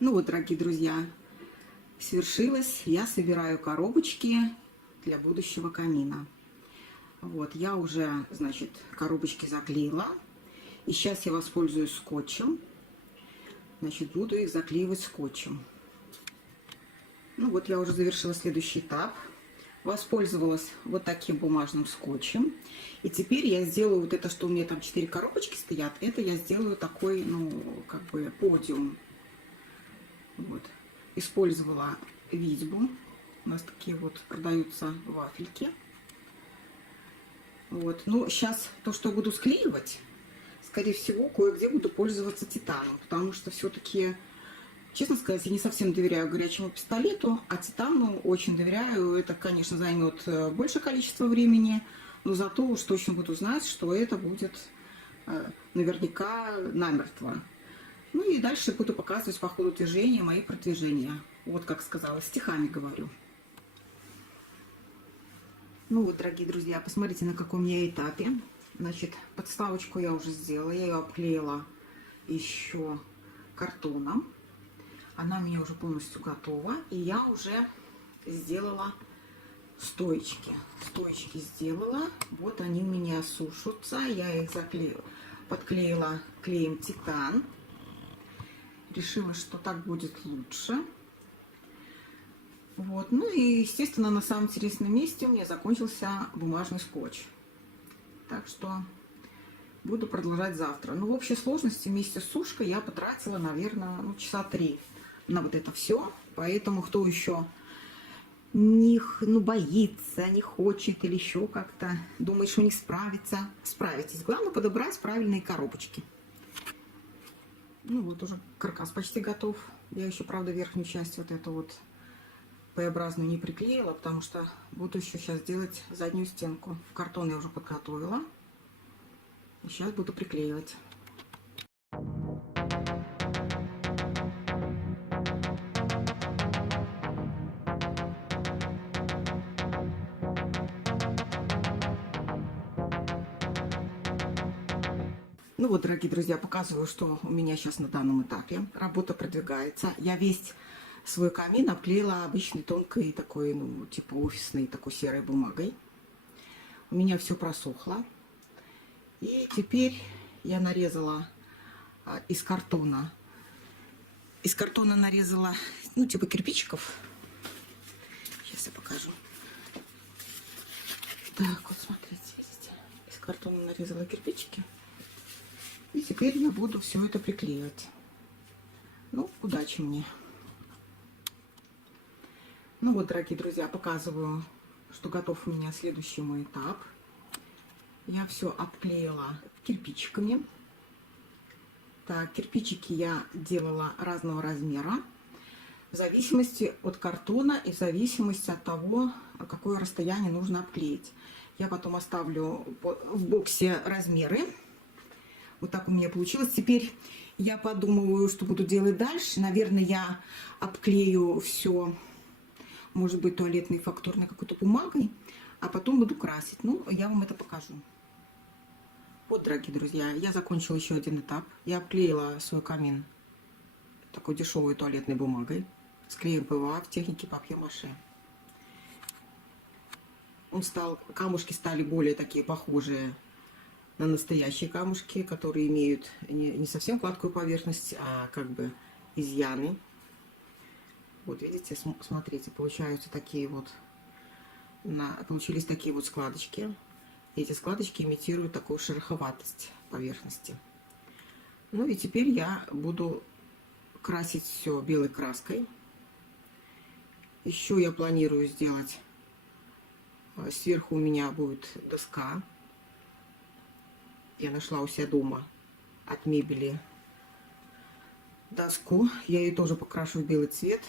Ну вот, дорогие друзья, свершилось. Я собираю коробочки для будущего камина. Вот, я уже, значит, коробочки заклеила. И сейчас я воспользуюсь скотчем. Значит, буду их заклеивать скотчем. Ну вот, я уже завершила следующий этап. Воспользовалась вот таким бумажным скотчем. И теперь я сделаю вот это, что у меня там 4 коробочки стоят. Это я сделаю такой, ну, как бы подиум. Вот. Использовала визбу. У нас такие вот продаются вафельки. Вот. Ну, сейчас то, что буду склеивать, скорее всего, кое-где буду пользоваться титаном. Потому что все-таки, честно сказать, я не совсем доверяю горячему пистолету, а титану очень доверяю. Это, конечно, займет большее количество времени, но зато уж точно буду знать, что это будет наверняка намертво. Ну и дальше буду показывать по ходу движения мои продвижения. Вот как сказала, стихами говорю. Ну вот, дорогие друзья, посмотрите, на каком я этапе. Значит, подставочку я уже сделала. Я ее обклеила еще картоном. Она у меня уже полностью готова. И я уже сделала стоечки. Стоечки сделала. Вот они у меня сушатся. Я их подклеила клеем титан. Решила, что так будет лучше. Вот. Ну и, естественно, на самом интересном месте у меня закончился бумажный скотч. Так что буду продолжать завтра. Ну, в общей сложности вместе с сушкой я потратила, наверное, ну, часа 3 на вот это все. Поэтому кто еще боится, не хочет или еще как-то думает, что не справится, справитесь. Главное подобрать правильные коробочки. Ну вот уже каркас почти готов. Я еще, правда, верхнюю часть вот эту вот П-образную не приклеила, потому что буду еще сейчас делать заднюю стенку. Картон я уже подготовила. И сейчас буду приклеивать. Ну вот, дорогие друзья, показываю, что у меня сейчас на данном этапе работа продвигается. Я весь свой камин обклеила обычной тонкой такой, ну, типа офисной такой серой бумагой. У меня все просохло. И теперь я нарезала из картона. Из картона нарезала, ну, типа кирпичиков. Сейчас я покажу. Так, вот смотрите, видите. Из картона нарезала кирпичики. И теперь я буду все это приклеивать. Ну, удачи мне. Ну вот, дорогие друзья, показываю, что готов у меня следующий мой этап. Я все обклеила кирпичиками. Так, кирпичики я делала разного размера, в зависимости от картона и в зависимости от того, какое расстояние нужно обклеить. Я потом оставлю в боксе размеры. Вот так у меня получилось. Теперь я подумываю, что буду делать дальше. Наверное, я обклею все, может быть, туалетной фактурной какой-то бумагой, а потом буду красить. Ну, я вам это покажу. Вот, дорогие друзья, я закончила еще один этап. Я обклеила свой камин такой дешевой туалетной бумагой с клеем ПВА в технике папье-маше. Камушки стали более такие похожие на настоящие камушки, которые имеют не совсем гладкую поверхность, а как бы изъяны. Вот видите, смотрите, получаются такие вот, получились такие вот складочки. Эти складочки имитируют такую шероховатость поверхности. Ну и теперь я буду красить все белой краской. Еще я планирую сделать, сверху у меня будет доска. Я нашла у себя дома от мебели доску. Я ее тоже покрашу в белый цвет.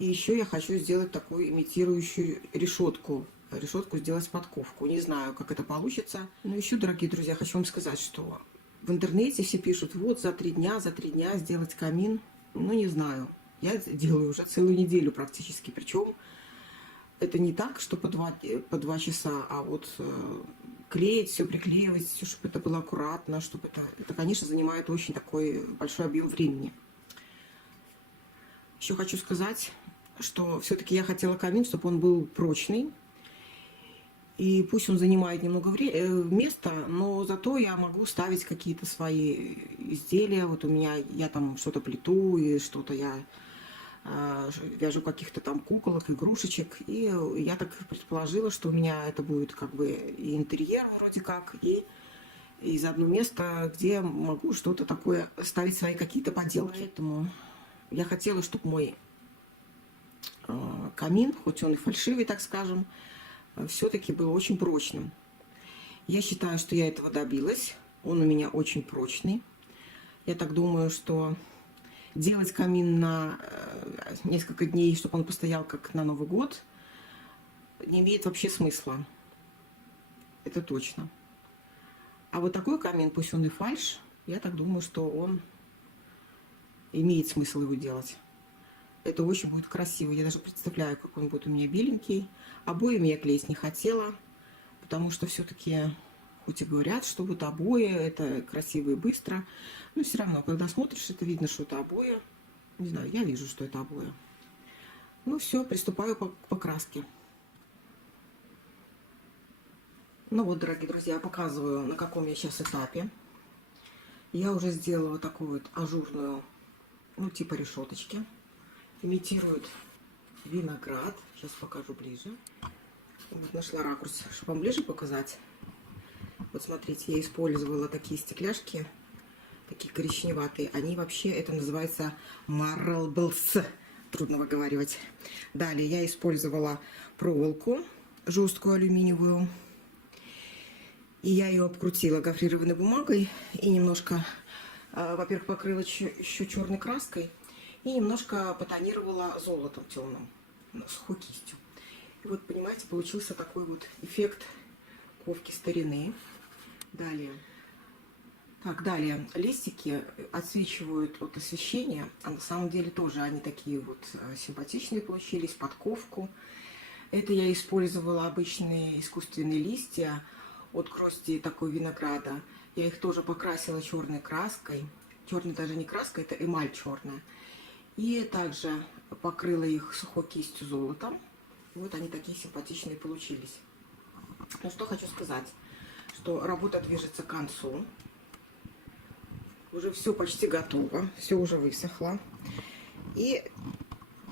И еще я хочу сделать такую имитирующую решетку. Решетку сделать подковку. Не знаю, как это получится. Но еще, дорогие друзья, хочу вам сказать, что в интернете все пишут, вот за 3 дня сделать камин. Ну, не знаю. Я делаю уже целую неделю практически. Причем это не так, что по 2 часа, а вот клеить все, приклеивать все, чтобы это было аккуратно, чтобы это, конечно, занимает очень такой большой объем времени. Еще хочу сказать, что все-таки я хотела камин, чтобы он был прочный. И пусть он занимает немного места, но зато я могу ставить какие-то свои изделия. Вот у меня, я там что-то плету, и что-то я вяжу каких-то там куколок, игрушечек. И я так предположила, что у меня это будет как бы и интерьер вроде как, и из одного места, где я могу что-то такое ставить, свои какие-то поделки. Поэтому я хотела, чтобы мой камин, хоть он и фальшивый, так скажем, все-таки был очень прочным. Я считаю, что я этого добилась. Он у меня очень прочный. Я так думаю, что делать камин на несколько дней, чтобы он постоял как на Новый год, не имеет вообще смысла. Это точно. А вот такой камин, пусть он и фальш, я так думаю, что он имеет смысл его делать. Это очень будет красиво. Я даже представляю, как он будет у меня беленький. Обоями я клеить не хотела, потому что все-таки, хоть и говорят, что вот обои, это красиво и быстро, но все равно, когда смотришь, это видно, что это обои. Не знаю, я вижу, что это обои. Ну все, приступаю к покраске. Ну вот, дорогие друзья, я показываю, на каком я сейчас этапе. Я уже сделала такую вот ажурную, ну типа решеточки. Имитирует виноград. Сейчас покажу ближе. Вот нашла ракурс, чтобы вам ближе показать. Вот смотрите, я использовала такие стекляшки, такие коричневатые. Они вообще, это называется marbles. Трудно выговаривать. Далее я использовала проволоку жесткую алюминиевую. И я ее обкрутила гофрированной бумагой и немножко, во-первых, покрыла еще черной краской. И немножко потонировала золотом темным, сухой кистью. И вот, понимаете, получился такой вот эффект ковки старины. Далее. Так, далее. Листики отсвечивают от освещения. А на самом деле тоже они такие вот симпатичные получились, под ковку. Это я использовала обычные искусственные листья от грозди такой винограда. Я их тоже покрасила черной краской. Черной даже не краска, это эмаль черная. И также покрыла их сухой кистью золотом. Вот они такие симпатичные получились. Ну что хочу сказать, что работа движется к концу. Уже все почти готово, все уже высохло. И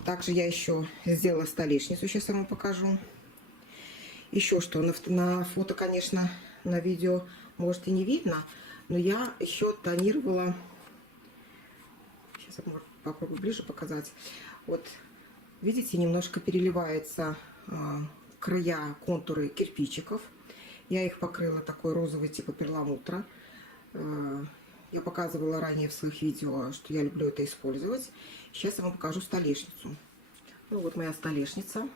также я еще сделала столешницу, сейчас я вам покажу. Еще что, на фото, конечно, на видео может и не видно, но я еще тонировала. Сейчас я попробую ближе показать. Вот, видите, немножко переливается края, контуры кирпичиков. Я их покрыла такой розовый типа перламутра. Я показывала ранее в своих видео, что я люблю это использовать. Сейчас я вам покажу столешницу. Ну вот моя столешница.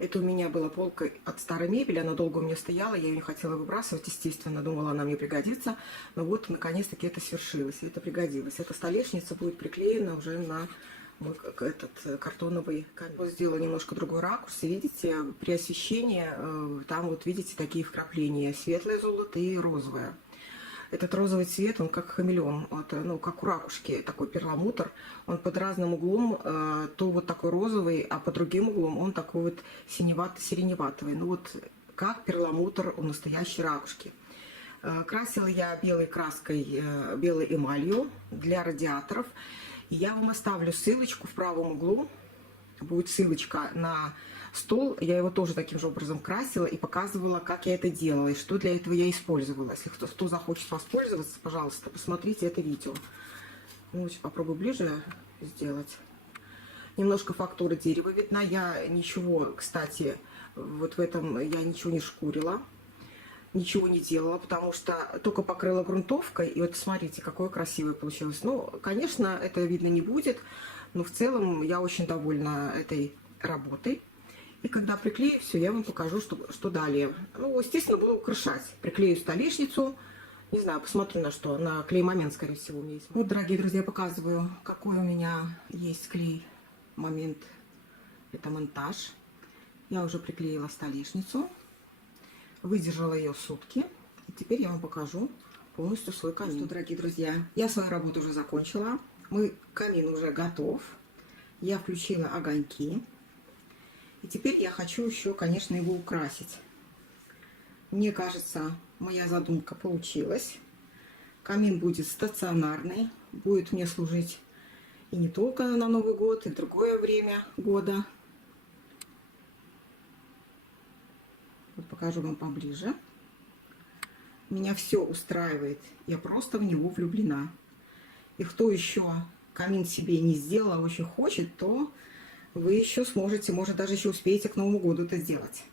Это у меня была полка от старой мебели, она долго у меня стояла, я ее не хотела выбрасывать, естественно, думала, она мне пригодится. Но вот, наконец-таки, это свершилось, это пригодилось. Эта столешница будет приклеена уже на мой этот картоновый камень. Вот сделала немножко другой ракурс, и видите, при освещении, там вот видите такие вкрапления, светлое золото и розовое. Этот розовый цвет, он как хамелеон, вот, ну, как у ракушки, такой перламутр. Он под разным углом, то вот такой розовый, а под другим углом он такой вот синевато-сиреневатый. Ну вот как перламутр у настоящей ракушки. Красила я белой краской, белой эмалью для радиаторов. И я вам оставлю ссылочку в правом углу. Будет ссылочка на стол. Я его тоже таким же образом красила и показывала, как я это делала и что для этого я использовала. Если кто захочет воспользоваться, пожалуйста, посмотрите это видео. Ну, попробую ближе сделать. Немножко фактура дерева видна. Я ничего, кстати, вот в этом я ничего не шкурила. Ничего не делала, потому что только покрыла грунтовкой. И вот смотрите, какое красивое получилось. Ну, конечно, это видно не будет. Но в целом я очень довольна этой работой. И когда приклею все, я вам покажу, что далее. Ну, естественно, буду украшать. Приклею столешницу. Не знаю, посмотрю на что. На клей-момент, скорее всего, у меня есть. Вот, дорогие друзья, показываю, какой у меня есть клей-момент. Это монтаж. Я уже приклеила столешницу. Выдержала ее сутки. И теперь я вам покажу полностью свой камин. Ну что, дорогие друзья, я свою работу уже закончила. Мой камин уже готов. Я включила огоньки. И теперь я хочу еще, конечно, его украсить. Мне кажется, моя задумка получилась. Камин будет стационарный, будет мне служить и не только на Новый год, и в другое время года. Вот покажу вам поближе. Меня все устраивает, я просто в него влюблена. И кто еще камин себе не сделал, а очень хочет, то вы еще сможете, может даже еще успеете к Новому году это сделать.